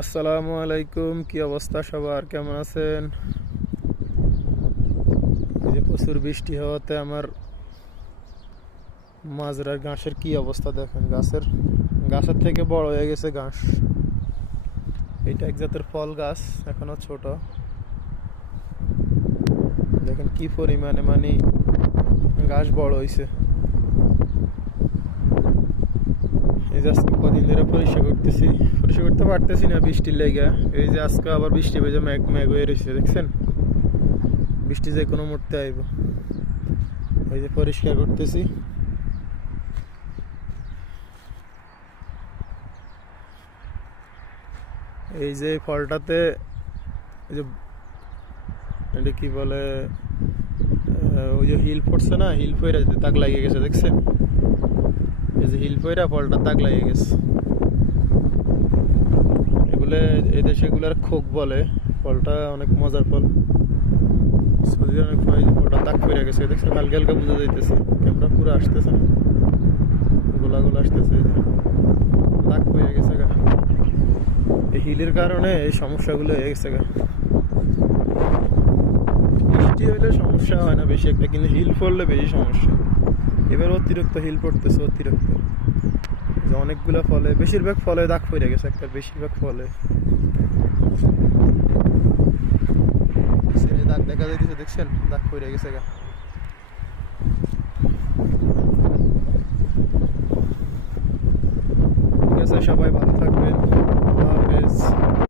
আসসালামু আলাইকুম, কি অবস্থা সবার? কেমন আছেন? এই যে প্রচুর বৃষ্টি হওয়াতে আমার মাজরার ঘাসের কি অবস্থা দেখেন। গাছের থেকে বড় হয়ে গেছে ঘাস। এটা এক জাতের ফল গাছ, এখনো ছোট। দেখেন কি পরিমাণে ঘাস বড় হয়েছে। এই যে আজকে কদিন ধরে পরিষ্কার করতে পারতেছি না বৃষ্টির লেগে। এই যে আজকে আবার বৃষ্টি ভেজে মেঘ মেঘ হয়ে রয়েছে, দেখছেন? বৃষ্টি যে কোনো মুহূর্তে আইব। এই যে পরিষ্কার করতেছি। এই যে ফলটাতে এই যে এটা কি বলে, ওই যে হিল পড়ছে না, হিল পইরা দাগ লাগিয়ে গেছে, দেখছেন? এই যে হিল পইরা ফলটা দাগ লাগিয়ে গেছে। এগুলো এই দেশে এগুলার খোক বলে। ফলটা অনেক মজার ফল। অনেক ফলটা দাগ পইরা গেছে, দেখছেন? হালকা হালকা বোঝা যাইতেছে, ক্যামেরা পুরো আসতেছে না, গোলা গোলা আসতেছে। এই যে দাগ পইরা গেছে গা, এই হিলের কারণে এই সমস্যাগুলো হয়ে গেছে গা। বৃষ্টি হইলে সমস্যা হয় না বেশি একটা, কিন্তু হিল পড়লে বেশি সমস্যা। এবার অতিরিক্ত হিল পড়তেছে, অতিরিক্ত। যে অনেকগুলো ফলে, বেশিরভাগ ফলে দাগ পড়ে গেছে, একটা বেশিরভাগ ফলে দাগ দেখা যাইতেছে, দেখছেন? দাগ পড়ে গেছে গা। ঠিক আছে, সবাই ভালো থাকবেন। আল্লাহ হাফেজ।